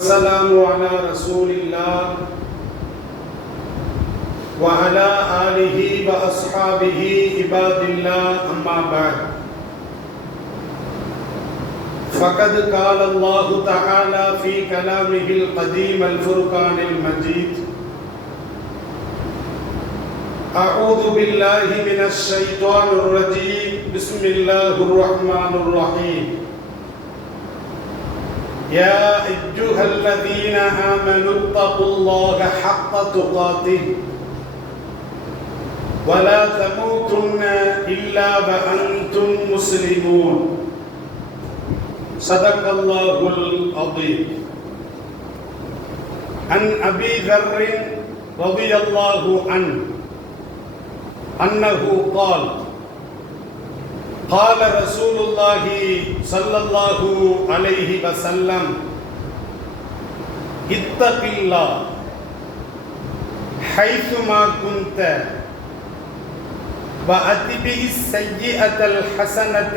السلام على رسول الله وعلى آله وأصحابه عباد الله أما بعد فقد قال الله تعالى في كلامه القديم الفرقان المجيد أعوذ بالله من الشيطان الرجيم بسم الله الرحمن الرحيم يا أيها الذين آمنوا اتقوا الله حق تقاته ولا تموتن إلا وأنتم مسلمون صدق الله العظيم. عن أبي ذر رضي الله عنه أنه قال قال رسول الله صلى الله عليه وسلم اتق الله حيثما كنت وأتبع السيئة الحسنة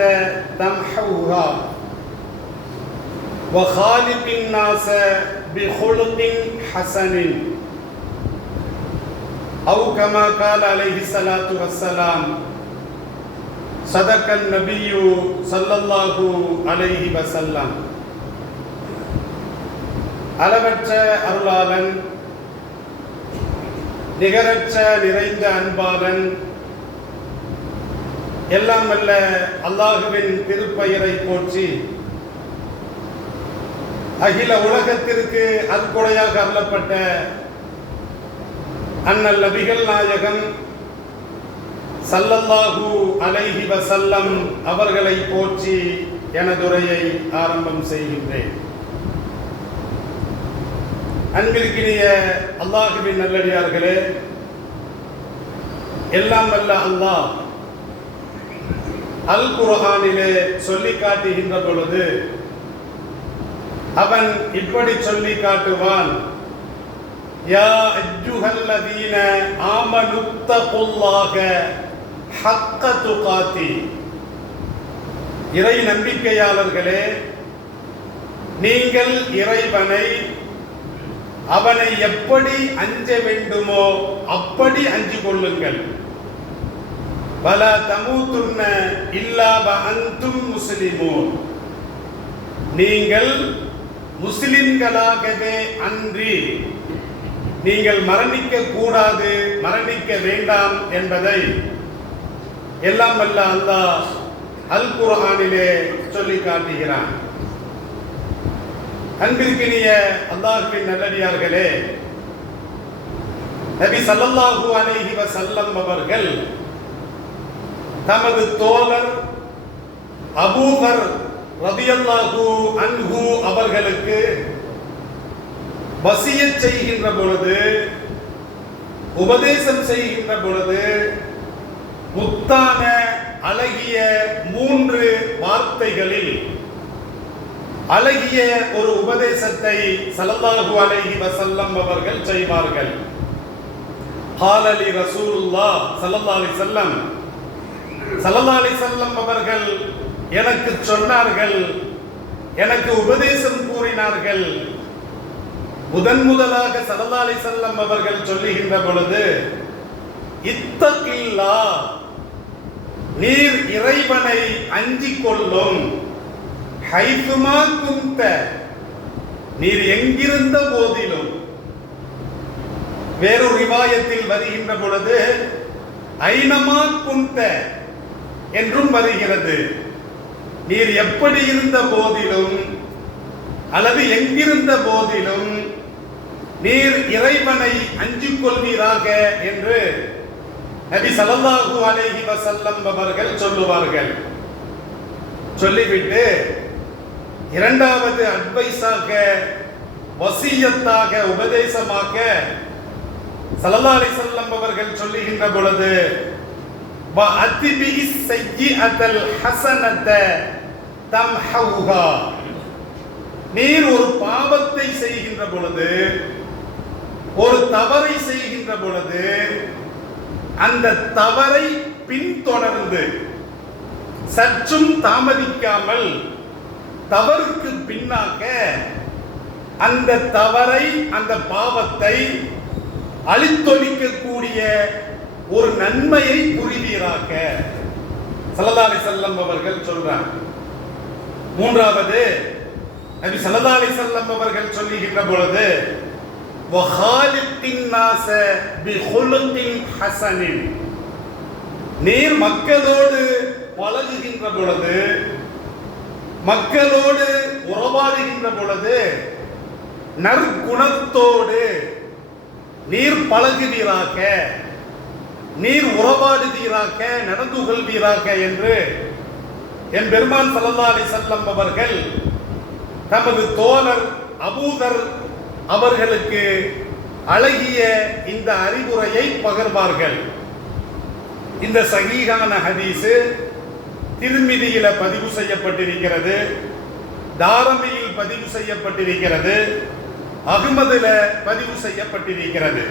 تمحوها وخالق الناس بخلق حسن أو كما قال عليه الصلاة والسلام صدق النبي صلى الله عليه وسلم. அளவற்ற அருளாளன் நிகரற்ற நிறைந்த அன்பாளன் எல்லாம் வல்ல அல்லாஹுவின் திருப்பெயரை போற்றி அகில உலகத்திற்கு அற்கொடையாக அருளப்பட்ட அண்ணல் நபிகள் நாயகம் ஸல்லல்லாஹு அலைஹி வஸல்லம் அவர்களை போற்றி எனதுரையை ஆரம்பம் செய்கின்றேன். அன்பிற்கினிய அல்லாஹுவின் நல்லடியார்களே, எல்லாம் வல்ல அல்லாஹ் அல் குர்ஆனிலே சொல்லி காட்டுகின்ற பொழுது அவன் இப்படி சொல்லி காட்டுவான், யா அய்யுஹல்லதீன ஆமனுத்தகுல்லாஹ ஹக்க துகாத்தி. இறை நம்பிக்கையாளர்களே, நீங்கள் இறைவனை அவனை எப்படி அஞ்ச வேண்டுமோ அப்படி அஞ்சு கொள்ளுங்கள். வலா தமூதுன்ன இல்லா வஅன்தும் முஸ்லிமூன். நீங்கள் முஸ்லிம்களாகவே அன்றி நீங்கள் மரணிக்க கூடாது, மரணிக்க வேண்டாம் என்பதை எல்லாம் வல்ல அல்லாஹ் அல் குர்ஆனிலே சொல்லி காட்டுகிறான். அன்பிற்கினிய அல்லாஹ்வின் நல்லடியார்களே, நபி ஸல்லல்லாஹு அலைஹி வஸல்லம் அவர்கள் தமது தோழர் அபூ தர் ரலியல்லாஹு அன்ஹு அவர்களுக்கு வசியத் செய்கின்ற பொழுது, உபதேசம் செய்கின்ற பொழுது முத்தான அழகிய 3 வார்த்தைகளில் அழகிய ஒரு உபதேசத்தை ஸல்லல்லாஹு அலைஹி வஸல்லம் அவர்கள் செய்வார்கள். ஹாலலி ரசூலுல்லாஹ் ஸல்லல்லாஹு அலைஹி வஸல்லம், ஸல்லல்லாஹு அலைஹி வஸல்லம் அவர்கள் எனக்கு சொன்னார்கள், எனக்கு உபதேசம் கூறினார்கள். முதலாக ஸல்லல்லாஹு அலைஹி வஸல்லம் அவர்கள் சொல்லுகின்ற பொழுது, இத்தகில்லாஹ், நீர் இறைவனை அஞ்சிக் கொள்ளும். ஹைதுமா குந்த, நீர் எங்கிருந்த போதிலும். வேறொரு ரிவாயத்தில் வருகின்ற பொழுது ஐனமா குந்த என்றும் வருகிறது. நீர் எப்படி இருந்த போதிலும் அல்லது எங்கிருந்த போதிலும் நீர் இறைவனை அஞ்சிக் கொள்வீராக என்று நபி ஸல்லல்லாஹு அலைஹி வஸல்லம் அவர்கள் சொல்லுவார்கள். சொல்லிவிட்டு இரண்டாவது அட்வைஸாக, வசியத்தாக, உபதேசமாக ஸல்லல்லாஹு அலைஹி வஸல்லம் அவர்கள் சொல்லுகின்ற பொழுது, வ அத்பிஇஸ் ஸய்யிஅத்தல் ஹஸனத தம்ஹுஹா. நீர் ஒரு பாவத்தை செய்கின்ற பொழுது, ஒரு தவறை செய்கின்ற பொழுது, அந்த தவறை பின்தொடர்ந்து சற்றும் தாமதிக்காமல் தவறுக்கு பின்னாக அந்த தவறை, அந்த பாவத்தை அழித்தொழிக்கக்கூடிய ஒரு நன்மையை புரிவீராக. ஸல்லல்லாஹு அலைஹி வஸல்லம் அவர்கள் சொல்றாங்க. மூன்றாவது, நபி ஸல்லல்லாஹு அலைஹி வஸல்லம் அவர்கள் சொல்லுகின்ற பொழுது, வஹாலித்தின் நாஸ பிஹுலுகின் ஹஸனின், நீர் மக்களோடு பழகுகின்ற பொழுது, மக்களோடு உறவாடுகின்ற பொழுது நற்குணத்தோடு நீர் பழகுவீராக, நீர் உறவாடுவீராக, நடந்து கொள்வீராக என்று என் பெருமான் ஸல்லல்லாஹு அலைஹி வஸல்லம் அவர்கள் தமது தோழர் அபூதர் அவர்களுக்கு அழகிய இந்த அறிவுரையை பகர்வார்கள். இந்த சஹீஹான ஹதீஸ் திர்மிதியில பதிவு செய்யப்பட்டிருக்கிறது, தாரமியில் பதிவு செய்யப்பட்டிருக்கிறது, அஹ்மதுல பதிவு செய்யப்பட்டிருக்கிறது.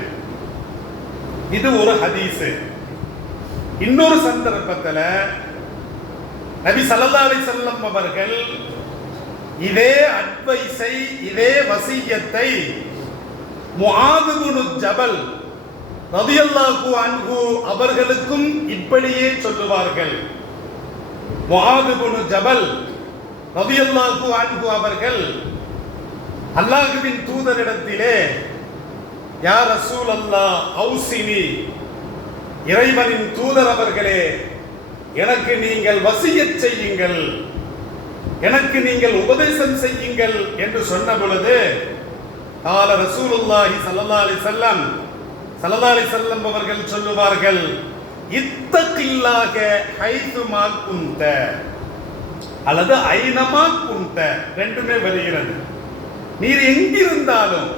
இது ஒரு ஹதீஸ். இன்னொரு சந்தர்ப்பத்தில் நபி ஸல்லல்லாஹு அலைஹி வஸல்லம் அவர்கள் இதே அட்வைஸை, இதே வசியத்தை முஆத் இப்னு ஜபல் ரலியல்லாஹு அன்ஹு அவர்களுக்கும் இப்படியே சொல்லுவார்கள். முஆத் இப்னு ஜபல் ரலியல்லாஹு அன்ஹு அவர்கள் அல்லாஹ்வின் தூதரிடத்திலே, யா ரசூலல்லாஹ் ஔசினி, இறைவனின் தூதர் அவர்களே, எனக்கு நீங்கள் வசியத் செய்யுங்கள், எனக்கு நீங்கள் உபதேசம் செய்யுங்கள் என்று சொன்ன பொழுது, கால ரசூலுல்லாஹி ஸல்லல்லாஹு அலைஹி வஸல்லம், ஸல்லல்லாஹு அலைஹி வஸல்லம் அவர்கள் சொல்லுவார்கள், இத்தகில்லாஹ ஹைதுமா குன்த, அல்லது ஐனமா குன்த, ரெண்டுமே வருகிறது. நீர் எங்கிருந்தாலும்,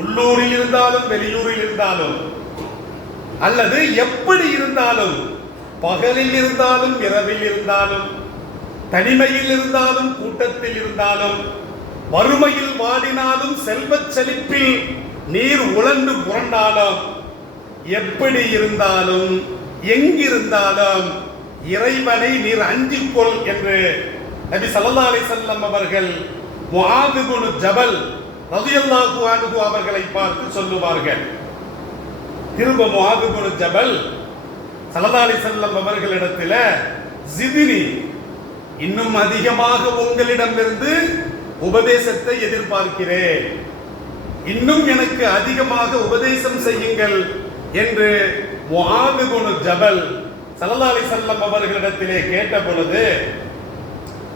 உள்ளூரில் இருந்தாலும் வெளியூரில் இருந்தாலும், அல்லது எப்படி இருந்தாலும், பகலில் இருந்தாலும் இரவில் இருந்தாலும், தனிமையில் இருந்தாலும் கூட்டத்தில் இருந்தாலும், வறுமையில் வாடினாலும் செல்வச் செழிப்பில் நீர் உழண்டு புரண்டாலும், எப்படி இருந்தாலும் எங்கிருந்தாலும் இறைவனை நீர் அஞ்சிக்கொள் என்று நபி ஸல்லல்லாஹு அலைஹி வஸல்லம் அவர்கள் முஆத் இப்னு ஜபல் ரலியல்லாஹு அன்ஹு அவர்களை பார்த்து சொல்லுவார்கள். திரும்ப முஆத் இப்னு ஜபல் ஸல்லல்லாஹு அலைஹி வஸல்லம் அவர்களிடத்தில், ஜித்னி, இன்னும் அதிகமாக உங்களிடமிருந்து உபதேசத்தை எதிர்பார்க்கிறேன், இன்னும் எனக்கு அதிகமாக உபதேசம் செய்யுங்கள் என்று முஆத் இப்னு ஜபல் ஸல்லல்லாஹு அலைஹி வஸல்லம் அவர்களிடத்திலே கேட்ட பொழுது,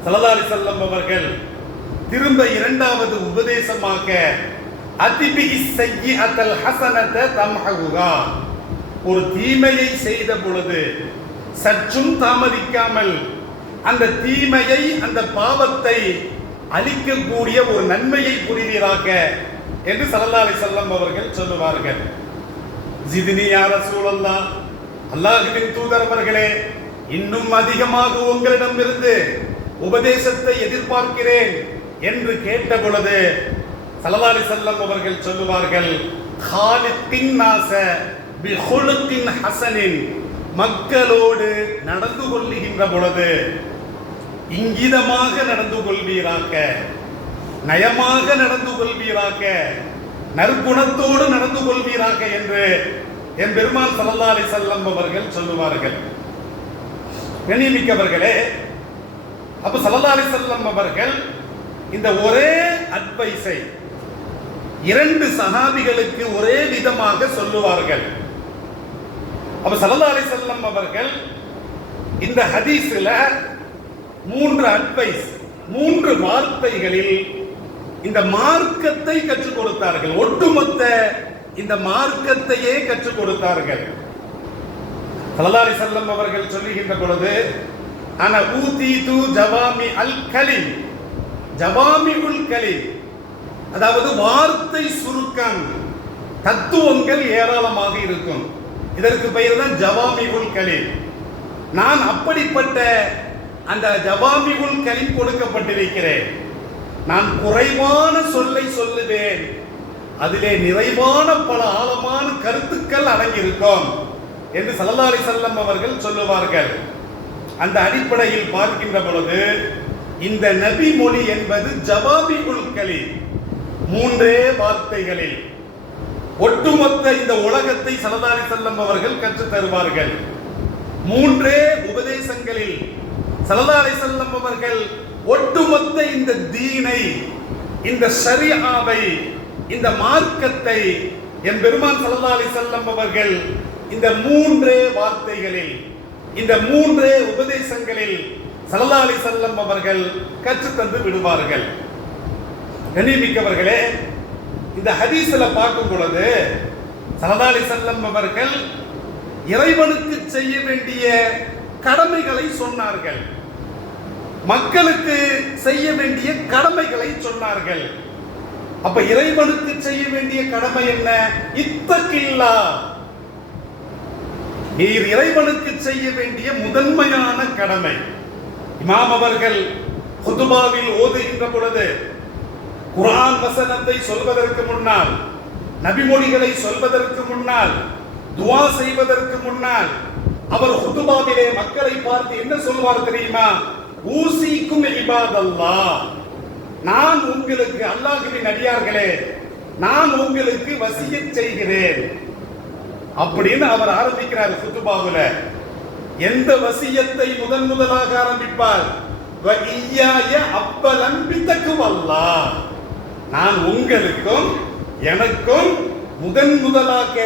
ஸல்லல்லாஹு அலைஹி வஸல்லம் அவர்கள் திரும்ப இரண்டாவது உபதேசமாக, அதிபி ஸய்யிஅத்தல் ஹஸனத தம்ஹுஹா, ஒரு தீமையை செய்த பொழுது சற்றும் தாமதிக்காமல் அந்த தீமையை, அந்த பாவத்தை அழிக்கக்கூடிய ஒரு நன்மையை புரிவீராக என்று ஸல்லல்லாஹு அலைஹி வஸல்லம் அவர்கள் சொல்லுவார்கள். ஜித்னி யா ரசூலல்லாஹ், அல்லாஹ்வின் தூதர் அவர்களே, இன்னும் அதிகமாக உங்களிடமிருந்து உபதேசத்தை எதிர்பார்க்கிறேன் என்று கேட்ட பொழுது ஸல்லல்லாஹு அலைஹி வஸல்லம் அவர்கள் சொல்லுவார்கள், காலித்தின் நாஸ பிஹுலுகின் ஹஸனின், மக்களோடு நடந்து கொள்ளுகின்ற பொழுது இங்கிதமாக நடந்து கொள்வீராக, நயமாக நடந்து கொள்வீராக, நற்குணத்தோடு நடந்து கொள்வீராக என்று என் பெருமான் ஸல்லல்லாஹு அலைஹி வஸல்லம் அவர்கள் சொல்லுவார்கள். கண்ணியமிக்கவர்களே, அப்ப ஸல்லல்லாஹு அலைஹி வஸல்லம் அவர்கள் இந்த ஒரே அட்வைஸை இரண்டு சஹாபிகளுக்கு ஒரே விதமாக சொல்லுவார்கள். அப்ப ஸல்லல்லாஹு அலைஹி வஸல்லம் அவர்கள் இந்த ஹதீஸ்ல மூன்று அட்வைஸ், மூன்று வார்த்தைகளில் இந்த மார்க்கத்தை கற்றுக் கொடுத்தார்கள். ஒட்டுமொத்த இந்த மார்க்கத்தையே கற்றுக் கொடுத்தார்கள். ஸல்லல்லாஹு அலைஹி வஸல்லம் அவர்கள் சொல்லுகின்ற பொழுது, அன ஊதீது ஜவாமி அல் கலிம், ஜவாமிஉல் கலிம், அதாவது வார்த்தை சுருக்கம், தத்துவங்கள் ஏராளமாக இருக்கும். இதற்கு பெயர் தான் ஜவாமிஉல் கலிம். நான் அப்படிப்பட்ட அந்த ஜவாமிஉல் கலிம் கொடுக்கப்பட்டிருக்கிறேன். நான் குறைவான சொல்லை சொல்லுவேன், அதிலே நிறைவான பல ஆழமான கருத்துக்கள் அடங்கியிருக்கும் என்று ஸல்லல்லாஹு அலைஹி வஸல்லம் அவர்கள் சொல்லுவார்கள். அந்த அடிப்படையில் பார்க்கின்ற பொழுது இந்த நபி மொழி என்பது ஜவாமிஉல் கலிம், மூன்றே வார்த்தைகளில் ஒட்டுமொத்த இந்த உலகத்தை ஸல்லல்லாஹு அலைஹி வஸல்லம் அவர்கள் கற்றுத் தருவார்கள். மூன்றே உபதேசங்களில் ஸல்லல்லாஹு அலைஹி வஸல்லம் அவர்கள் ஒட்டுமொத்த இந்த தீனை, இந்த ஷரீஆவை, இந்த மார்க்கத்தை என் பெருமான் ஸல்லல்லாஹு அலைஹி வஸல்லம் அவர்கள் இந்த மூன்றே வார்த்தைகளில், இந்த மூன்றே உபதேசங்களில் ஸல்லல்லாஹு அலைஹி வஸல்லம் அவர்கள் கற்றுத் தந்து விடுவார்கள். கண்ணியமிக்கவர்களே, இந்த ஹதீஸ்ல பார்க்கும் பொழுது ஸல்லல்லாஹு அலைஹி வஸல்லம் அவர்கள் இறைவனுக்கு செய்ய வேண்டிய கடமைகளை சொன்னார்கள், மக்களுக்கு செய்ய வேண்டிய கடமைகளை சொன்னார்கள். அப்ப இறைவனுக்கு செய்ய வேண்டிய கடமை என்ன? இத்தகில்லா, நீர் இறைவனுக்கு செய்ய வேண்டிய முதன்மையான கடமை. இமாம் அவர்கள் குதுபாவில் ஓதுகின்ற பொழுது குர்ஆன் வசனத்தை சொல்வதற்கு முன்னால், நபிமொழிகளை சொல்வதற்கு முன்னால், துஆ செய்வதற்கு முன்னால் அவர் குதுபாவிலே மக்களை பார்த்து என்ன சொல்வார் தெரியுமா? ஊசிக்கும் இபாதல்லாஹ், நான் உங்களுக்கு, அல்லாஹ்வின் அடியார்களே, நான் உங்களுக்கு வசியத் செய்கிறேன் அப்படின்னு அவர் ஆரம்பிக்கிறார் குதுபாவுல. எந்த வசியத்தை முதலாக ஆரம்பிப்பார்? வஇய்யாய அப்பலன் பிதக்குவல்லாஹ், நான் உங்களுக்கும் எனக்கும் முதலாக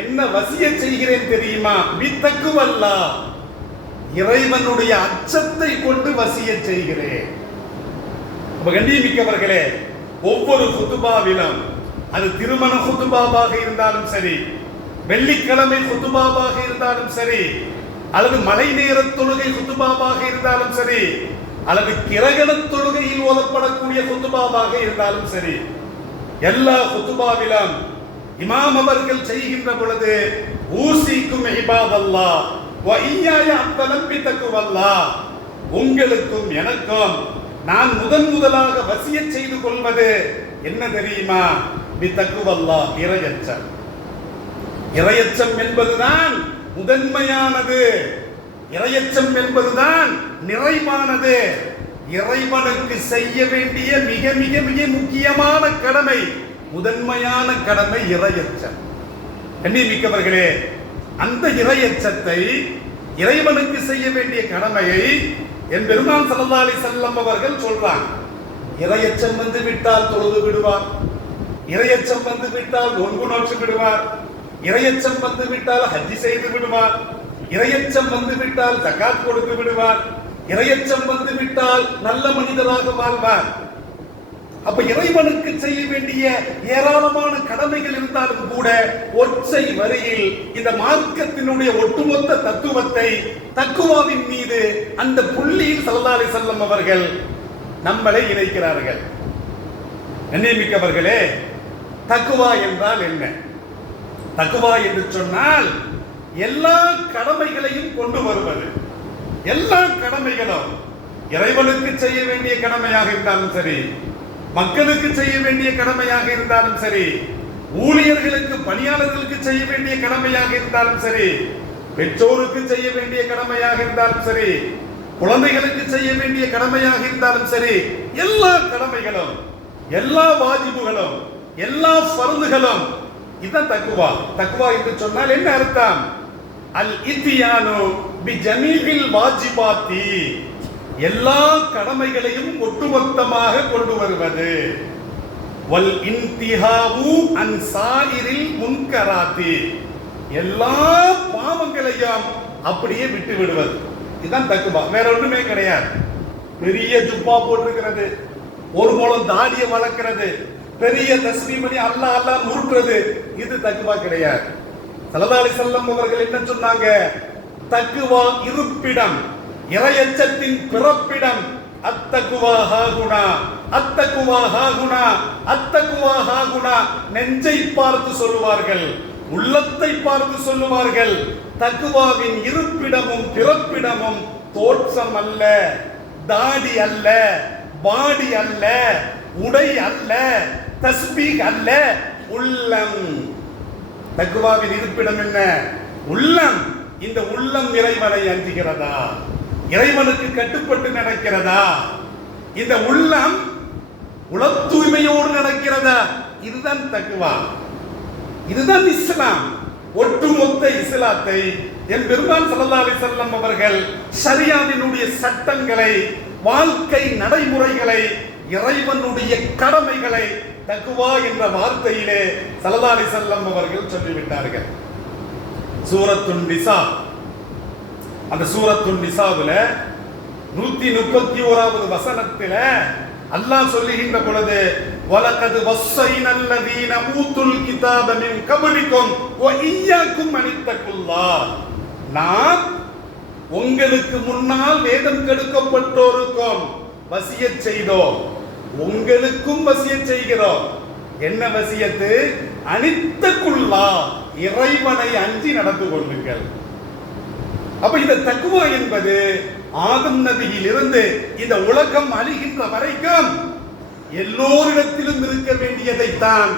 என்ன வசியத் செய்கிறேன் தெரியுமா? பிதக்குவல்லாஹ், இறைவனுடைய அச்சத்தை கொண்டு வசியத் செய்கிறேன். கண்ணியமிக்கவர்களே, ஒவ்வொரு குதுபாவிலும், அது திருமண குதுபாவாக இருந்தாலும் சரி, வெள்ளிக்கிழமை குதுபாவாக இருந்தாலும் சரி, அல்லது மழை நேர தொழுகை குதுபாவாக இருந்தாலும் சரி, அல்லது கிரகண தொழுகையில் ஓதப்படக்கூடிய குதுபாவாக இருந்தாலும் சரி, எல்லா குதுபாவிலும் இமாம் அவர்கள் செய்கின்ற பொழுது ஊசிக்கும் இபாதல்லாஹ் வ இய்யாய அப்பலன் பிதக்குவல்லாஹ், உங்களுக்கும் எனக்கும் நான் முதலாக வசியத் செய்து கொள்வது என்ன தெரியுமா? பிதக்குவல்லாஹ், இறையச்சம். இறையச்சம் என்பதுதான் முதன்மையானது, இறையச்சம் என்பதுதான் நிறைவானது. இறைவனுக்கு செய்ய வேண்டிய மிக மிக மிக முக்கியமான கடமை, முதன்மையான கடமை இறையச்சம். கண்ணியமிக்கவர்களே, அந்த இறையச்சத்தை, இறைவனுக்கு செய்ய வேண்டிய கடமையை என் பெருமான் ஸல்லல்லாஹு அலைஹி வஸல்லம் அவர்கள் சொல்றாங்க. இறையச்சம் வந்து விட்டால் தொழுது விடுவார், இறையச்சம் வந்து விட்டால் நோன்பு நோற்று விடுவார், இறையச்சம் வந்து விட்டால் ஹஜ் செய்து விடுவார், இறையச்சம் வந்து விட்டால் ஜகாத் கொடுத்து விடுவார், இறையச்சம் வந்து விட்டால் நல்ல மனிதராக வாழ்வார். அப்ப இறைவனுக்கு செய்ய வேண்டிய ஏராளமான கடமைகள் இருந்தாலும் கூட ஒற்றை வரியில் இந்த மார்க்கத்தினுடைய ஒட்டுமொத்த தத்துவத்தை, தக்குவாவின் மீது, அந்த புள்ளியில் ஸல்லல்லாஹு அலைஹி வஸல்லம் அவர்கள் நம்மளை இணைக்கிறார்கள். கண்ணியமிக்கவர்களே, தக்குவா என்றால் என்ன? தக்குவா என்று சொன்னால் எல்லா கடமைகளையும் கொண்டு வருவது. எல்லா கடமைகளும் இறைவனுக்கு செய்ய வேண்டிய கடமையாக இருந்தாலும் சரி, மக்களுக்கு செய்ய வேண்டிய கடமையாக இருந்தாலும் சரி, ஊழியர்களுக்கு, பணியாளர்களுக்கு செய்ய வேண்டிய கடமையாக இருந்தாலும் சரி, பெற்றோருக்கு செய்ய வேண்டிய கடமையாக இருந்தாலும் சரி, குழந்தைகளுக்கு செய்ய வேண்டிய கடமையாக இருந்தாலும் சரி, எல்லா கடமைகளும், எல்லா வாஜிபுகளும், எல்லா ஃபர்துகளும், இதுதான் தக்குவா. தக்குவா என்று சொன்னால் என்ன அர்த்தம்? அல் இத்தியானு பி ஜமீஇல் வாஜிபாத்தி, எல்லா கடமைகளையும் ஒட்டுமொத்தமாக கொண்டு வருவது. வல் இன்திஹாவு அன் சாயிரில் முன்கராத்தி, எல்லா பாவங்களையும் அப்படியே விட்டு விடுவது. இதுதான் தக்குவா, வேற ஒண்ணுமே கிடையாது. பெரிய ஜுப்பா போட்டிருக்கிறது, ஒரு மூலம் தாடியை வளர்க்கிறது, பெரிய தஸ்பீஹ் பண்ணி அல்லாஹ் அல்லாஹ் உருட்டுறது, இது தக்குவா கிடையாது. ஸல்லல்லாஹு அலைஹி வஸல்லம் அவர்கள் என்ன சொன்னாங்க? தக்குவா இருப்பிடம், இறையச்சத்தின் பிறப்பிடம் அத்தக்குவா ஹாகுனா, அத்தக்குவா ஹாகுனா, அத்தக்குவா ஹாகுனா. நெஞ்சை பார்த்து சொல்லுவார்கள், உள்ளத்தை பார்த்து சொல்லுவார்கள். தக்குவாவின் இருப்பிடமும் பிறப்பிடமும் தோற்றம் அல்ல, தாடி அல்ல, பாடி அல்ல, உடை அல்ல, தஸ்பீஹ் அல்ல, உள்ளம். தக்குவாவின் இருப்பிடம் என்ன? உள்ளம். இந்த உள்ளம் இறைவனை அஞ்சுகிறதா? இறைவனுக்கு கட்டுப்பட்டு நடக்கிறதா? இந்த உள்ளம் உள தூய்மையோடு நடக்கிறதா? இதுதான் தக்வா, இதுதான் இஸ்லாம். ஒட்டுமொத்த இஸ்லாத்தை என் பெருமான் ஸல்லல்லாஹு அலைஹி வஸல்லம் அவர்கள் ஷரியாவினுடைய சட்டங்களை, வாழ்க்கை நடைமுறைகளை, இறைவனுடைய கடமைகளை தக்வா என்ற வார்த்தையிலே ஸல்லல்லாஹு அலைஹி வஸல்லம் அவர்கள் சொல்லிவிட்டார்கள். சூரத்துன் நிசா, அந்த சூரத்துன் நிசாவுல 131வது வசனத்தில அல்லாஹ் சொல்லுகின்ற பொழுது வலகத் வஸ்ஸைனல் லதீன ஊதுல் கிதாப மின் கப்லிக்கும் வ இய்யாக்கும் அனித்தகுல்லாஹ், நாம் உங்களுக்கு முன்னால் வேதம் கொடுக்கப்பட்டோருக்கும் வசியத் செய்தோம், உங்களுக்கும் வசியத் செய்கிறோம். என்ன வசியத்து? அனித்தகுல்லாஹ், இறைவனை அஞ்சி நடந்து கொள்ளுங்கள். அப்ப இந்த தக்வா என்பது ஆதம் நபியில் இருந்து இந்த உலகம் அழிகின்ற வரைக்கும் எல்லோரிடத்திலும் இருக்க வேண்டியதைத்தான்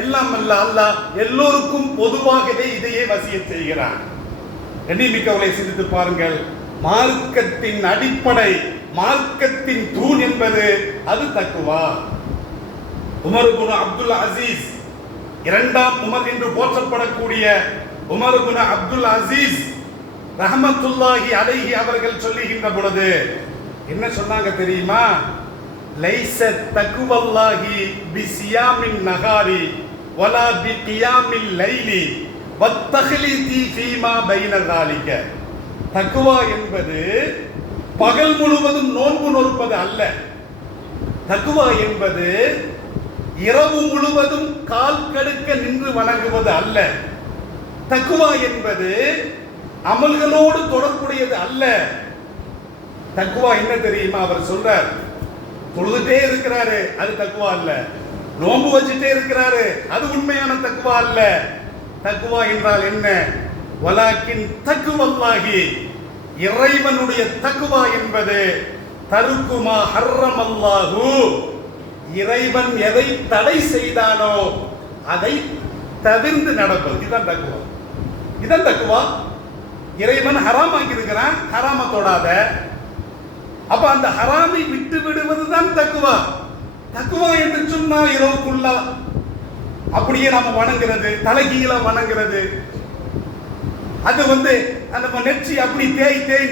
எல்லாம் அல்ல அல்லாஹ் எல்லோருக்கும் பொதுவாகவே இதையே வசியத் செய்கிறான். எண்ணிமிக்கவளை சிந்தித்து பாருங்கள். மார்க்கத்தின் அடிப்படை, மார்க்கத்தின் தூண் என்பது அது தக்வா. உமர் இப்னு அப்துல் அசீஸ், இரண்டாம் உமர் என்று போற்றப்படக்கூடிய உமர் இப்னு அப்துல் அசீஸ் ரஹ்மத்துல்லாஹி அலைஹி அவர்கள் சொல்லுகின்ற பொழுது என்ன சொன்னாங்க தெரியுமா? லைஸ தக்வல்லாஹி பிஸியாமின் நஹாரி வலா பிகியாமில் லைலி வத்தஹ்லீதி ஃபீமா பைன ذلك. தக்வா என்பது பகல் முழுவதும் நோன்பு நோற்பது அல்ல. தக்வா என்பது இரவு முழுவதும் கால் கடுக்க நின்று வணங்குவது அல்ல. தக்வா என்பது அமல்களோடு தொடர்புடையது அல்ல. தக்வா என்ன தெரியுமா? அவர் சொல்றார், தொழுதுட்டே இருக்கிறாரு, அது தக்வா அல்ல. நோன்பு வச்சுட்டே இருக்கிறாரு, அது உண்மையான தக்வா அல்ல. தக்வா என்றால் என்ன? வலாக்கின் தக்வல்லாஹி, இறைவனுடைய தக்வா என்பது தருக்குமா ஹர்ரமல்லாஹு, இறைவன் எதை தடை செய்தானோ அதை தவிர்த்து நடப்பது. இதுதான் தக்வா. இதுதான் தக்வா. இறைவன் ஹராம் ஆக்கி இருக்கிறான், ஹராம தொடாத. அப்ப அந்த ஹராமை விட்டு விடுவதுதான் தக்வா. தக்வா என்று சொன்னா இரவுக்குள்ள அப்படியே நாம வணங்குறது, தலைகீழ வணங்குறது, அது நம்ம நெற்றி அப்படி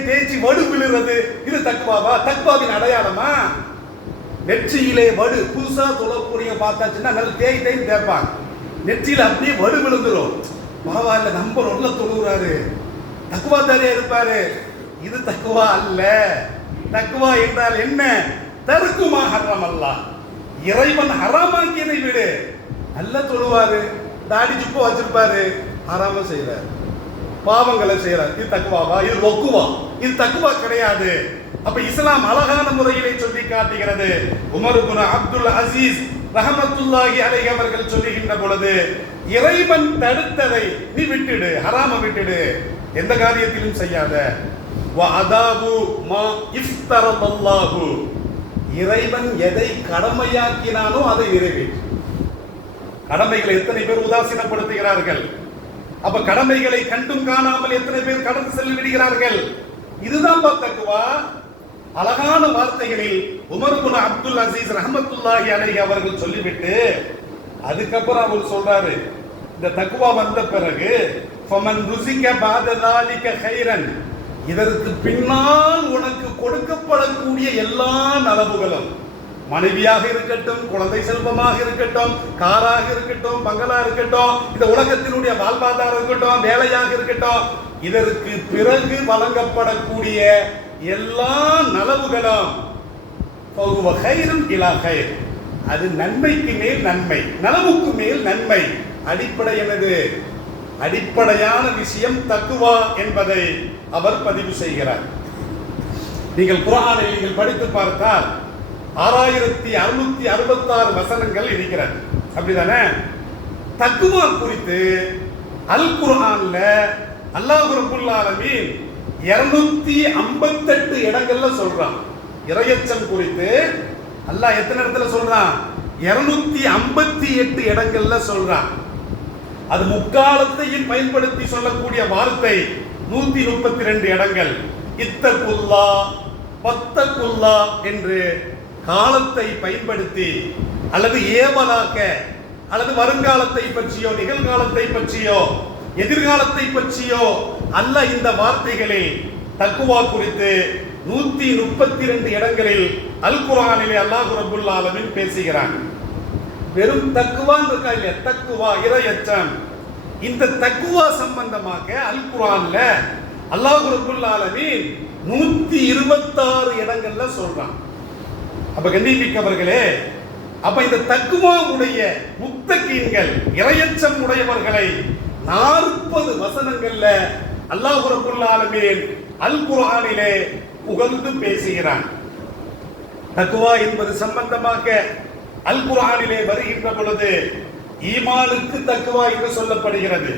தேய்ச்சி வடு விழுறது, இது தக்வாவா? தக்வாவின் அடையாளமா? நெற்றியிலே வடு புதுசா தொழக்கூடிய பார்த்தாச்சுன்னா நல்ல தேய்ன்னு தேய்ப்பாங்க, நெற்றியில அப்படியே வடு விழுந்துரும். பாவா இல்ல, நம்ம உள்ள தொழுகிறாரு, தக்வா தாரே இருப்பாரு. இது தக்வா அல்ல. தக்வா என்றால் என்ன? தருக்குமா ஹர்ரம் அல்லாஹ், இறைவன் ஹராமாக்கியதை விடு. நல்ல தொழுவாரு, தாடி சுப்ப வச்சிருப்பாரு, ஹராம செய்யறாரு, பாவங்களை செய்யறாரு. இது தக்வாவா? இது ஒக்குவா? இது தக்வா கிடையாது. அப்ப இஸ்லாம் அழகான முறையிலே சொல்லி காட்டுகிறது. உமர் இப்னு அப்துல் அசீஸ் ரஹ்மத்துல்லாஹி அலைஹி அவர்கள் சொல்லுகின்ற பொழுது, இறைவன் தடுத்ததை நீ விட்டுடு, ஹராம விட்டுடு, எந்த காரியத்திலும் செய்யாத. வஅதாபு மா இஃப்தரல்லாஹு, இறைவன் எதை கடமையாக்கினானோ அதை நிறைவேற்று. கடமைகளை எத்தனை பேர் உதாசீனப்படுத்துகிறார்கள்? அப்ப கடமைகளை கண்டும் காணாமல் எத்தனை பேர் கடந்து செல்ல விடுகிறார்கள்? இதுதான் தக்வா. அழகான வார்த்தைகளில் உமர் இப்னு அப்துல் அசீஸ் ரஹ்மத்துல்லாஹி அலைஹி அவர்கள் சொல்லிவிட்டு அதுக்கப்புறம் அவர் சொல்றாரு, இந்த தக்வா வந்த பிறகு ஃபமன் ருஸிக பாத ذلك கைரன், இதற்கு பின்னால் உனக்கு கொடுக்கப்படக்கூடிய எல்லா நலவுகளும், மனைவியாக இருக்கட்டும், குழந்தை செல்வமாக இருக்கட்டும், காராக இருக்கட்டும், பங்களா இருக்கட்டும், இந்த உலகத்தினுடைய வாழ்வாதாரம் இருக்கட்டும், வேலையாக இருக்கட்டும், இதற்கு பிறகு வழங்கப்படக்கூடிய எல்லா நலவுகளும் அது நன்மைக்கு மேல் நன்மை, நலவுக்கு மேல் நன்மை. அடிப்படை என்னது? அடிப்படையான விஷயம் தக்வா என்பதை அவர் பதிவு செய்கிறார். நீங்கள் குர்ஆனை நீங்கள் படித்து பார்த்தால் 6666 வசனங்கள் இருக்கிறது, அப்படிதானே? தக்வா குறித்து அல் குர்ஆன்ல அல்லாஹ் ரப்பல் ஆலமீன் 258 இடங்கள்ல சொல்றான். இறையச்சம் குறித்து அல்லாஹ் எத்தனை இடத்துல சொல்றான்? 258 இடங்கள்ல சொல்றான். அது முக்காலத்தையும் பயன்படுத்தி சொல்லக்கூடிய வார்த்தை 132 இடங்கள். இத்தகுல்லா வத்தகுல்லா என்று காலத்தை பயன்படுத்தி அல்லது ஏவலாக்க அல்லது வருங்காலத்தை பற்றியோ நிகழ்காலத்தை பற்றியோ எதிர்காலத்தை பற்றியோ அல்ல இந்த வார்த்தைகளில் தக்குவா குறித்து 132 இடங்களில் அல் குர்ஆனிலே அல்லாஹ் ரப்பல் ஆலமீன் பேசுகிறான். வெறும் தக்குவான் இருக்கா இல்லையா, தக்குவா இறையச்சம். இந்த தக்குவா சம்பந்தமாக அல் குர்ஆன்ல அல்லாஹ் ரப்பல் ஆலமீன் 126 இடங்கள்ல சொல்றான். அப்ப கண்ணியமிக்கவர்களே, அப்ப இந்த தக்குவா உடைய முத்தகீன்கள் இறையச்சம் உடையவர்களை 40 வசனங்கள்ல அல்லாஹ் ரப்பல் ஆலமீன் அல் குர்ஆனிலே புகழ்ந்து பேசுகிறான். தக்வா என்பது சம்பந்தமாக அல் குர்ஆனிலே வருகின்ற பொழுது ஈமானுக்கு தக்வா என்று சொல்லப்படுகிறது,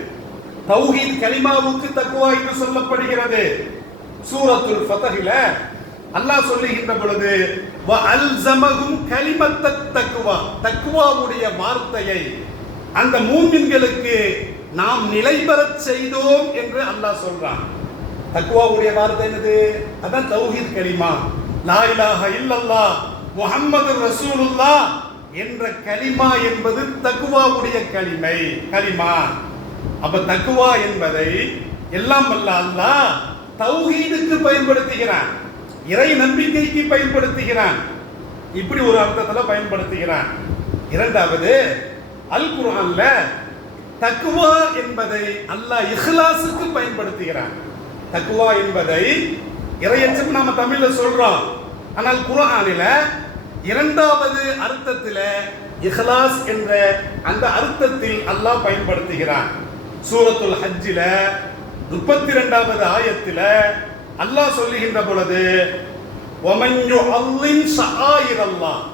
தௌஹீத் கலிமாவுக்கு தக்வா என்று சொல்லப்படுகிறது. சூரத்துல் ஃபத்ஹில அல்லாஹ் சொல்லுகின்ற பொழுது வ அல்ஸமஹும் கலிமத்தத் தக்வா, தக்வாவுடைய வார்த்தையை அந்த மூமின்களுக்கு நாம் நிலைபெறச் செய்தோம் என்று அல்லாஹ் சொல்றான். தக்வாவுடைய வார்த்தை என்னது? அதான் தௌஹீத் கலிமா, லா இலாஹ இல்லல்லாஹ் முஹம்மதுர் ரசூலுல்லாஹ் என்ற கலிமா என்பது தக்வாவுடைய கலிமா. அப்ப தக்வா என்பதை எல்லாம் வல்ல அல்லாஹ் தௌஹீதுக்கு பயன்படுத்துகிறான், இறை நம்பிக்கைக்கு பயன்படுத்துகிறான், இப்படி ஒரு அர்த்தத்துல பயன்படுத்துகிறான். இரண்டாவது, அல் குர்ஆன்ல தக்வா என்பதை அல்லாஹ் இஹ்லாஸுக்கு பயன்படுத்துகிறான். தக்வா என்பதை இறையச்சம் நாம தமிழ்ல சொல்றோம், ஆனால் குர்ஆனில இரண்டாவது அர்த்தத்தில் இஹ்லாஸ் என்ற அந்த அர்த்தத்தில் அல்லாஹ் பயன்படுத்துகிறான். சூரத்துல் ஹஜ்ஜில 32வது ஆயத்தில அல்லாஹ் சொல்லுகின்ற பொழுது வமன் யுஅல்லிம் ஷஆயிரல்லாஹ்,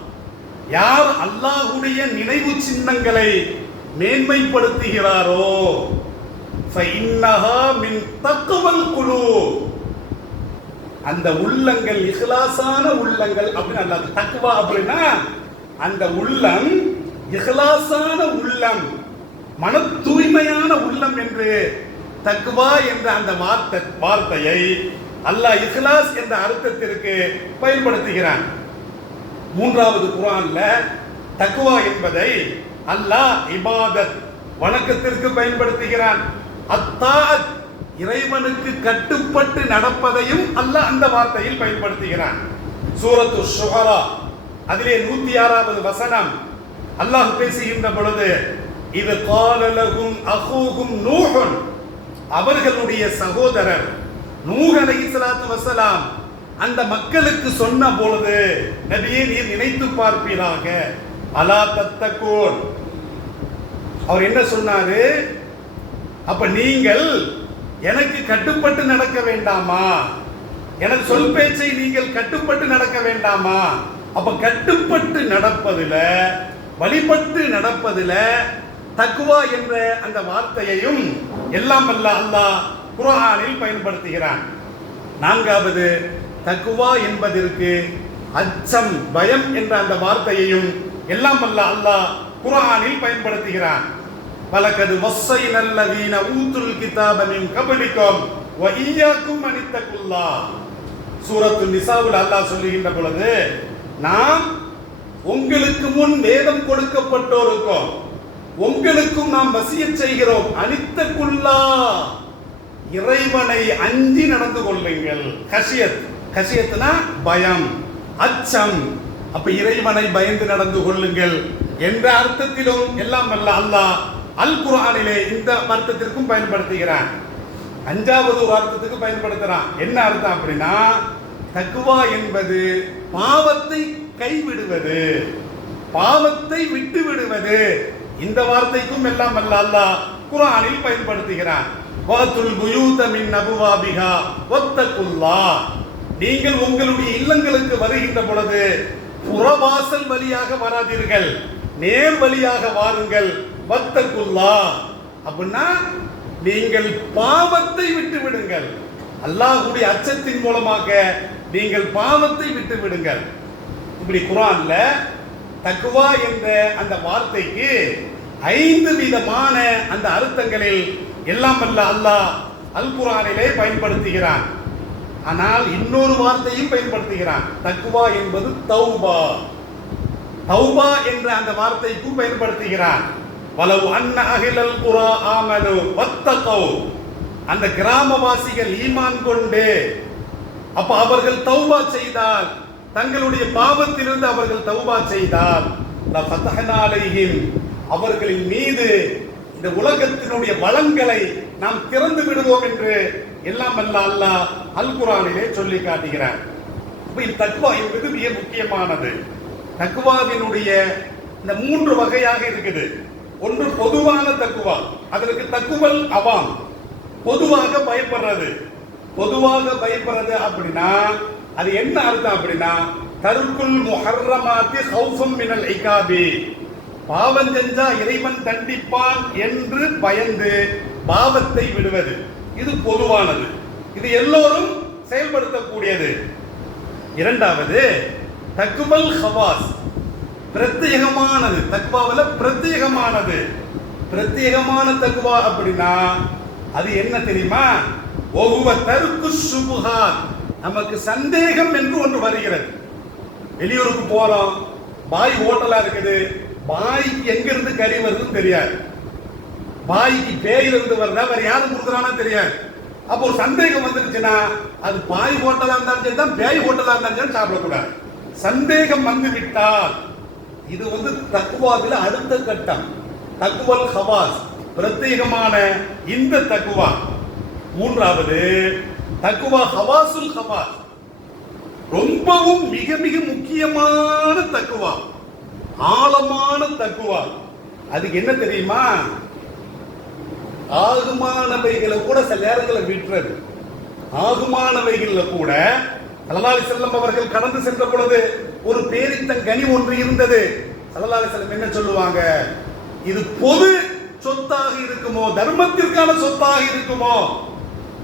யார் அல்லாஹ்வுடைய நினைவு சின்னங்களை மேன்மைப்படுத்துகிறாரோ ஃபஇன்னஹா மின் தக்வல் குலூப், அந்த உள்ளங்கள் இஹ்லாஸான உள்ளங்கள் அப்படின்னு அல்லாஹ். தக்வா அப்படின்னா அந்த உள்ளம் இஹ்லாஸான உள்ளம், மன தூய்மையான உள்ளம் என்று தக்வா என்ற அந்த வார்த்தையை அல்லாஹ் இஹ்லாஸ் என்ற அர்த்தத்திற்கு பயன்படுத்துகிறான். மூன்றாவது குர்ஆன்ல தக்வா என்பதை அல்லாஹ் இபாதத் வணக்கத்திற்கு பயன்படுத்துகிறான். அத்தாஅத் இறைவனுக்கு கட்டுப்பட்டு நடப்பதையும் அல்லாஹ் அந்த வார்த்தையில் பயன்படுத்துகிறான். சூரத்து ஷுஆரா அதிலே 106வது வசனம் அல்லாஹ் பேசுகின்ற பொழுது இது கால லஹும் அஹூஹும் நூஹ், அவர்களுடைய சகோதரர் நூஹ் அலைஹிஸ்ஸலாத்து வஸலாம் அந்த மக்களுக்கு சொன்ன பொழுது, நபியே நீர் நினைத்து பார்ப்பீராக, அலா தத்தகூன், அவர் என்ன சொன்னாரு? அப்ப நீங்கள் எனக்கு கட்டுப்பட்டு நடக்க வேண்டாமா? எனது சொல் பேச்சை நீங்கள் கட்டுப்பட்டு நடக்க வேண்டாமா? அப்ப கட்டுப்பட்டு நடப்பதில், வழிபட்டு நடப்பதில் தக்வா என்ற அந்த வார்த்தையையும் எல்லாம் வல்ல அல்லாஹ் குர்ஆனில் பயன்படுத்துகிறான். நான்காவது, தக்வா என்பதற்கு அச்சம், பயம் என்ற அந்த வார்த்தையையும் எல்லாம் வல்ல அல்லாஹ் குர்ஆனில் பயன்படுத்துகிறான். வலகது வஸ்ஸைனல் லதீன ஊதுல் கிதாப மின் கப்லிக்கும் வ இய்யாக்கும் அனித்தகுல்லாஹ், சூரத்துன் நிசாவுல் அல்லாஹ் சொல்லுகின்ற பொழுது, நாம் உங்களுக்கு முன் வேதம் கொடுக்கப்பட்டோருக்கும் உங்களுக்கும் நாம் வசியச் செய்கிறோம், அனித்தகுல்லாஹ், இறைவனை அஞ்சி நடந்து கொள்ளுங்கள். கஷியத், கஷியத்னா பயம், அச்சம். அப்ப இறைவனை பயந்து நடந்து கொள்ளுங்கள் என்ற அர்த்தத்திலும் எல்லாம் வல்ல அல்லாஹ் அல் குர்ஆனிலே இந்த அர்த்தத்திற்கும் பயன்படுத்துகிறான். அஞ்சாவது ஒரு அர்த்தத்துக்கு பயன்படுத்துறான். என்ன அர்த்தம் அப்படின்னா, தக்வா என்பது பாவத்தை கைவிடுவது, பாவத்தை விட்டு விடுவது. இந்த வார்த்தைக்கும் எல்லாம் வல்ல அல்லாஹ் குர்ஆனில் பயன்படுத்துகிறான். வாத்துல் புயூத மின் அபுவாபிஹா வத்தகுல்லாஹ், நீங்கள் உங்களுடைய இல்லங்களுக்கு வருகின்ற பொழுது புறவாசல் வழியாக வராதீர்கள், நேர் வழியாக வாருங்கள். வத்தகுல்லாஹ் அப்படின்னா நீங்கள் பாவத்தை விட்டு விடுங்கள், அல்லாஹ்வுடைய அச்சத்தின் மூலமாக நீங்கள் பாவத்தை விட்டு விடுங்கள். இப்படி குர்ஆன்ல தக்வா என்ற அந்த வார்த்தைக்கு 5 விதமான அந்த அர்த்தங்களில் எல்லாம் வல்ல அல்லாஹ் அல் குர்ஆனிலே பயன்படுத்துகிறான். ஆனால் இன்னொரு வார்த்தையும் பயன்படுத்துகிறான். தக்வா என்பது தௌபா. தௌபா என்ற அந்த வார்த்தைக்கும் பயன்படுத்துகிறான். வலவ் அன்ன அஹ்லல் குரா ஆமனு வத்தகௌ, அந்த கிராமவாசிகள் ஈமான் கொண்டு அப்ப அவர்கள் தௌபா செய்தால், தங்களுடைய பாவத்திலிருந்து அவர்கள் தௌபா செய்தால், லஃபதஹ்னா அலைஹிம், அவர்களின் மீது இந்த உலகத்தினுடைய வளங்களை நாம் திறந்து விடுவோம் என்று எல்லாம் வல்ல அல்லாஹ் அல் குர்ஆனிலே சொல்லி காட்டுகிறார். இந்த தக்வா என்பது மிக முக்கியமானது. தக்வாவினுடைய இந்த 3 வகையாக இருக்குது. ஒன்று பொதுவான தக்குவா, அதற்கு தக்குவல் அவாம், பொதுவாக பயப்படுறது. பொதுவாக பயப்படுறது அப்படின்னா அது என்ன அர்த்தம் அப்படின்னா, தருக்குல் முஹர்ரமாத்தி ஹௌஃபம் மினல் இகாபி, பாவம் செஞ்சா இறைவன் தண்டிப்பான் என்று பயந்து பாவத்தை விடுவது. இது பொதுவானது, இது எல்லோரும் செயல்படுத்தக்கூடியது. இரண்டாவது தக்குவல் ஹவாஸ், பிரத்யேகமானது. தக்வாவில் பிரத்யேகமானது. பிரத்யேகமான தக்வா அப்படின்னா அது என்ன தெரியுமா? ஒவ்வொரு தருக்கு சுபுஹாத், நமக்கு சந்தேகம் என்று ஒன்று வருகிறது. வெளியூருக்கு போறோம், பாய் ஹோட்டலா இருக்குது, பாய்க்கு எங்க இருந்து கறி வருதுன்னு தெரியாது, பாய்க்கு பேயிலிருந்து வருதா வேற யாரும் கொடுக்குறானா தெரியாது. அப்போ ஒரு சந்தேகம் வந்துருச்சுன்னா அது பாய் ஹோட்டலா இருந்தாலும் சரி தான், பேய் ஹோட்டலா இருந்தாலும் சரி சாப்பிடக்கூடாது. சந்தேகம் வந்து விட்டால் இது தக்குவாவில் அடுத்த கட்டம், தக்குவல் ஹவாஸ், பிரத்யேகமான இந்த தக்குவா. மூன்றாவது தக்குவா ஹவாசுல் ஹவாஸ், ரொம்பவும் மிக மிக முக்கியமான தக்குவா, ஆழமான தக்குவா. அதுக்கு என்ன தெரியுமா? ஆகுமானவைகளை கூட சில நேரங்களை விட்டுறது. ஆகுமானவைகள்ல கூட ஸல்லல்லாஹு அலைஹி வஸல்லம் அவர்கள் கடந்து சென்ற பொழுது ஒரு பேரித்தங்கனி ஒன்று இருந்தது. ஸல்லல்லாஹு அலைஹி வஸல்லம் என்ன சொல்லுவாங்க? இது பொது சொத்தாக இருக்குமோ, தர்மத்திற்கான சொத்தாக இருக்குமோ,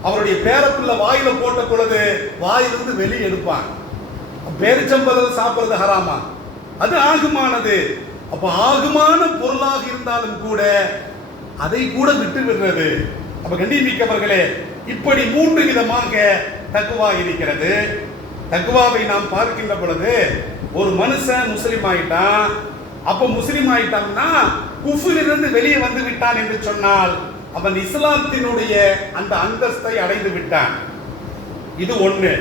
அவருடைய பேரப்புள்ள வாயில போட்ட பொழுது வாயிலிருந்து வெளியே எடுப்பாங்க. பேரிச்சம்பழம் சாப்பிடுறது ஹராமா? அது ஆகுமானது. அப்ப ஆகுமான பொருளாக இருந்தாலும் கூட அதை கூட விட்டு விடுறது. அப்ப கண்ணியமிக்கவர்களே, இப்படி 3 விதமாக தக்வா இருக்கிறது. தக்வாவை நாம் பார்க்கின்ற பொழுது ஒரு மனுஷன் முஸ்லிம் ஆயிட்டான், அப்ப முஸ்லிம் ஆயிட்டான்னா குஃப்ரிலிருந்து வெளியே வந்து விட்டான் என்று சொன்னால் அவன் இஸ்லாத்தினுடைய அந்த அந்தஸ்தை அடைந்து விட்டான். இது ஒண்ணு.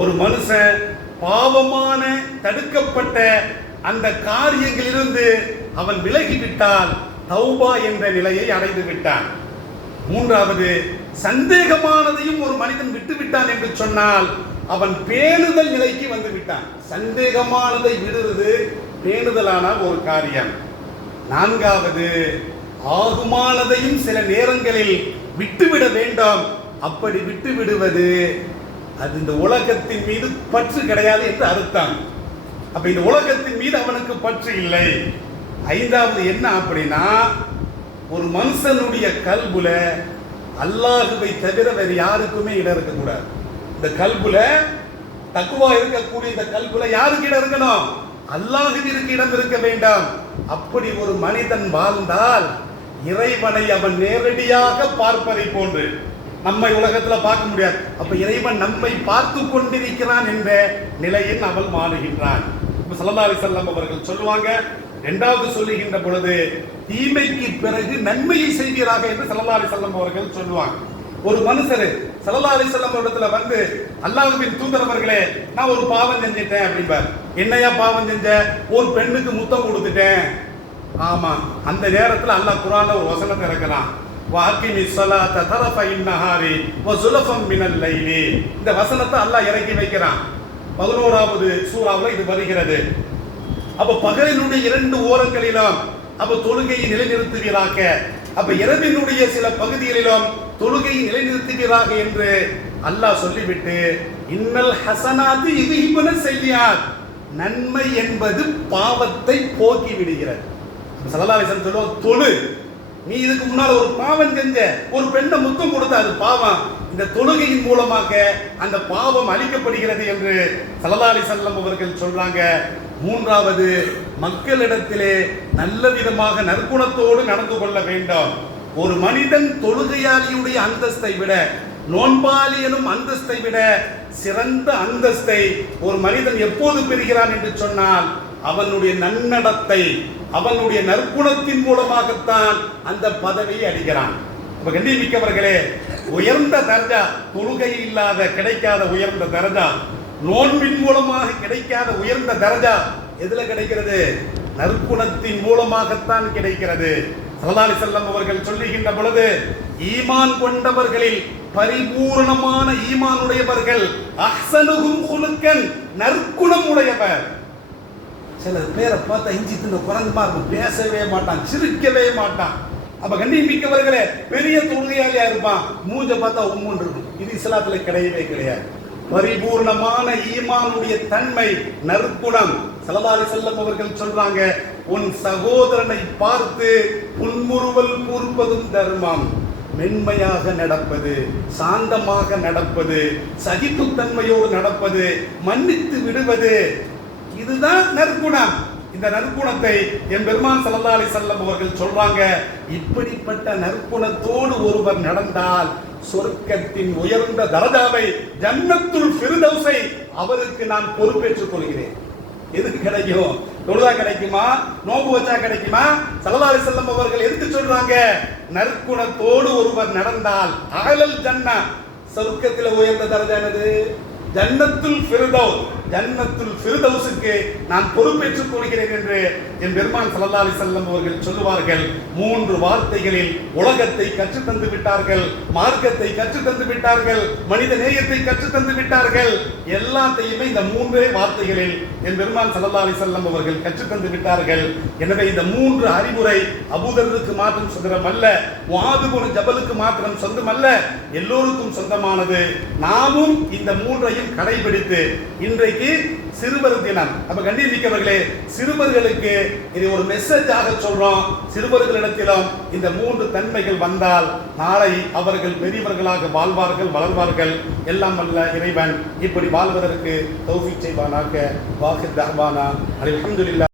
ஒரு மனுஷன் பாவமான தடுக்கப்பட்ட அந்த காரியங்களிலிருந்து அவன் விலகிவிட்டால் தௌபா என்ற நிலையை அடைந்து விட்டான். மூன்றாவது, சந்தேகமானதையும் ஒரு மனிதன் விட்டு விட்டான் என்று சொன்னால் அவன் பேணுதல் நிலைக்கு வந்து விட்டான். சந்தேகமானதை விடுறது பேணுதலான ஒரு காரியம். நான்காவது, ஆகுமானதையும் சில நேரங்களில் விட்டுவிட வேண்டும். அப்படி விட்டு விடுவது அது இந்த உலகத்தின் மீது பற்று கிடையாது என்று அர்த்தம். அப்ப இந்த உலகத்தின் மீது அவனுக்கு பற்று இல்லை. ஐந்தாவது என்ன அப்படின்னா, ஒரு மனுஷனுடைய கல்புல அல்லாஹுவை தவிர வேறு யாருக்குமே இடம் இருக்கக்கூடாது. இந்த கல்புல தக்குவா இருக்கக்கூடிய இந்த கல்புல யாருக்கு இடம் இருக்கணும்? அல்லாஹுவிற்கு இடம் இருக்க வேண்டாம். அப்படி ஒரு மனிதன் வாழ்ந்தால் இறைவனை அவன் நேரடியாக பார்ப்பதை போன்று நம்மை உலகத்துல பார்க்க முடியாது. அப்ப இறைவன் நம்மை பார்த்து கொண்டிருக்கிறான் என்ற நிலையில் அவள் மாறுகின்றான். ஸல்லல்லாஹு அலைஹி வஸல்லம் அவர்கள் சொல்லுவாங்க, இரண்டாவது சொல்லுகின்ற பொழுது தீமைக்கு பிறகு நன்மையை செய்வீராக என்று ஸல்லல்லாஹு அலைஹி வஸல்லம் அவர்கள் சொல்லுவாங்க. ஒரு மனுஷர் ஸல்லல்லாஹு அலைஹி வஸல்லம் இடத்துல வந்து, அல்லாஹ்வின் தூதர் அவர்களே, நான் ஒரு பாவம் செஞ்சிட்டேன் அப்படிம்பார். என்னையா பாவம் செஞ்ச? ஒரு பெண்ணுக்கு முத்தம் கொடுத்துட்டேன். ஆமா, அந்த நேரத்தில் அல்லாஹ் குர்ஆன்ல ஒரு வசனத்தை இறக்கலாம், வாக்கிமி ஸலாத தரஃபை நஹாரி வ ஸுலஃபம் மினல் லைலி. இந்த வசனத்தை அல்லாஹ் இறக்கி வைக்கிறான். 11வது சூராவில் இது வருகிறது. அப்ப பகலினுடைய 2 ஓரங்களிலும் அப்ப தொழுகையை நிலைநிறுத்துவீராக, அப்ப இரவினுடைய சில பகுதிகளிலும் தொழுகையை நிலைநிறுத்துவீராக என்று அல்லாஹ் சொல்லிவிட்டு, இன்னல் ஹசனாத்தி யுذஹிபுன ஸய்யிஆத், நன்மை என்பது பாவத்தை போக்கி விடுகிறது. ஸல்லல்லாஹு அலைஹி வஸல்லம் சொல்லுவாங்க, தொழு, நீ இதுக்கு முன்னால ஒரு பாவம் செஞ்ச, ஒரு பெண்ணை முத்தம் கொடுத்த, அது பாவம். இந்த தொழுகையின் மூலமாக அந்த பாவம் அழிக்கப்படுகிறது என்று ஸல்லல்லாஹு அலைஹி வஸல்லம் அவர்கள் சொல்றாங்க. மூன்றாவது, மக்களிடத்திலே நல்ல விதமாக நற்குணத்தோடு நடந்து கொள்ள வேண்டும். ஒரு மனிதன் தொழுகையாளியுடைய அந்தஸ்தை விட நோன்பாளி எனும் அந்தஸ்தை விட சிறந்த அந்தஸ்தை ஒரு மனிதன் எப்போது பெறுகிறான் என்று சொன்னால் அவனுடைய நன்னடத்தை, அவனுடைய நற்குணத்தின் மூலமாகத்தான் அந்த பதவியை அடைகிறான். கண்ணியமிக்கவர்களே, உயர்ந்த தர்ஜா தொழுகை இல்லாத கிடைக்காத உயர்ந்த தர்ஜா, நோன்பின் மூலமாக கிடைக்காத உயர்ந்த தர்ஜா எதுல கிடைக்கிறது? நற்குணத்தின் மூலமாகத்தான் கிடைக்கிறது. ஸல்லல்லாஹு அலைஹி வஸல்லம் அவர்கள் சொல்லுகின்ற பொழுது, ஈமான் கொண்டவர்களில் பரிபூர்ணமான ஈமான் உடையவர்கள் அஹ்ஸனுஹும் குலுக்கன், நற்குணம் உடையவர். சில பேரை பார்த்தா இஞ்சி தின்ன குரங்குமா இருக்கும், பேசவே மாட்டான், சிரிக்கவே மாட்டான். அப்ப கண்ணியமிக்கவர்களே, பெரிய தொழுகையாளியா இருப்பான், மூஞ்ச பார்த்தா உம்முன்னு இருக்கும். இது இஸ்லாத்துல கிடையவே கிடையாது. பரிபூர்ணமான ஈமானுடைய தன்மை நற்குணம். ஸல்லல்லாஹு அலைஹி வஸல்லம் அவர்கள் சொல்றாங்க, உன் சகோதரனை பார்த்து புன்முறுவல் கூர்ப்பதும் தர்மம். மென்மையாக நடப்பது, சாந்தமாக நடப்பது, சகிப்புத்தன்மையோடு நடப்பது, மன்னித்து விடுவது, இதுதான் நற்குணம். இந்த நற்குணத்தை என் பெருமான் ஸல்லல்லாஹு அலைஹி வஸல்லம் அவர்கள் சொல்றாங்க, இப்படிப்பட்ட நற்குணத்தோடு ஒருவர் நடந்தால் சொர்க்கத்தின் உயர்ந்த தரஜாவை, ஜன்னத்துல் ஃபிர்தௌஸை அவருக்கு நான் பொறுப்பேற்றுக் கொள்கிறேன். எது கிடைக்கும்? தொழுதா கிடைக்குமா? நோன்பு வச்சா கிடைக்குமா? ஸல்லல்லாஹு அலைஹி வஸல்லம் அவர்கள் எதுக்கு சொல்றாங்க? நற்குணத்தோடு ஒருவர் நடந்தால் அகலல் ஜன்னா, சொர்க்கத்தில் உயர்ந்த தரஜா என்னது? ஜன்னத்துல் ஃபிர்தௌஸ், ஜன்னத்துல் ஃபிர்தௌஸுக்கு நான் பொறுப்பேற்றுக் கொள்கிறேன் என்று என் பெருமான் ஸல்லல்லாஹு அலைஹி வஸல்லம் அவர்கள் சொல்லுவார்கள். 3 வார்த்தைகளில் உலகத்தை கற்றுத் தந்து விட்டார்கள், மார்க்கத்தை கற்றுத் தந்து விட்டார்கள், மனித நேயத்தை கற்றுத் தந்து விட்டார்கள். எல்லாத்தையுமே இந்த 3 வார்த்தைகளில் என் பெருமான் ஸல்லல்லாஹு அலைஹி வஸல்லம் அவர்கள் கற்றுத் தந்து விட்டார்கள். எனவே இந்த 3 அறிவுரை அபூதருக்கு மாத்திரம் சொந்தம் அல்ல, முஆது பின் ஜபலுக்கு மாத்திரம் சொந்தம் அல்ல, எல்லோருக்கும் சொந்தமானது. நாமும் இந்த 3ஐயும் கடைபிடித்து, இன்றைக்கு சிறுவர் தினம். அப்ப கண்ணியமிக்கவர்களே, சிறுவர்களுக்கு இது ஒரு மெசேஜாக சொல்றோம். சிறுவர்களிடத்திலும் இந்த 3 தன்மைகள் வந்தால் நாளை அவர்கள் பெரியவர்களாக வாழ்வார்கள், வளர்வார்கள். எல்லாம் வல்ல இறைவன் இப்படி வாழ்வதற்கு தௌஃபீக் செய்வானாக. வாஹிர் தஅவானா அல்ஹம்துலில்லாஹ்.